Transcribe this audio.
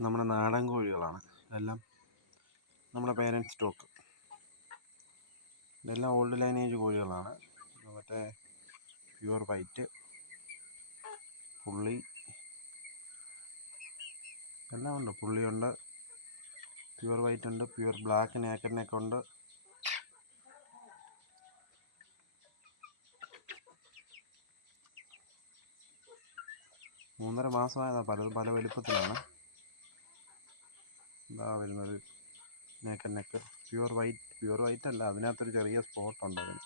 നമ്മുടെ നാടൻ കോഴികളാണ്. ഇതെല്ലാം നമ്മുടെ പേരന്റ് സ്റ്റോക്ക് ഇതെല്ലാം ഓൾഡ് ലൈനേജ് കോഴികളാണ്. മറ്റേ പ്യുവർ വൈറ്റ് പുള്ളി എല്ലാം ഉണ്ട്. പുള്ളിയുണ്ട് പ്യുവർ വൈറ്റ് ഉണ്ട് പ്യുവർ ബ്ലാക്ക് നേക്കറിനൊക്കെ നെക്ക് ഉണ്ട്. മൂന്നര മാസമായതാണ് പലതും പല വലുപ്പത്തിലാണ്. ഇതാ വരുന്നത്? Naked neck pure white pure white അല്ല അതിനകത്തൊരു ചെറിയ സ്പോട്ട് ഉണ്ട് അതിന്.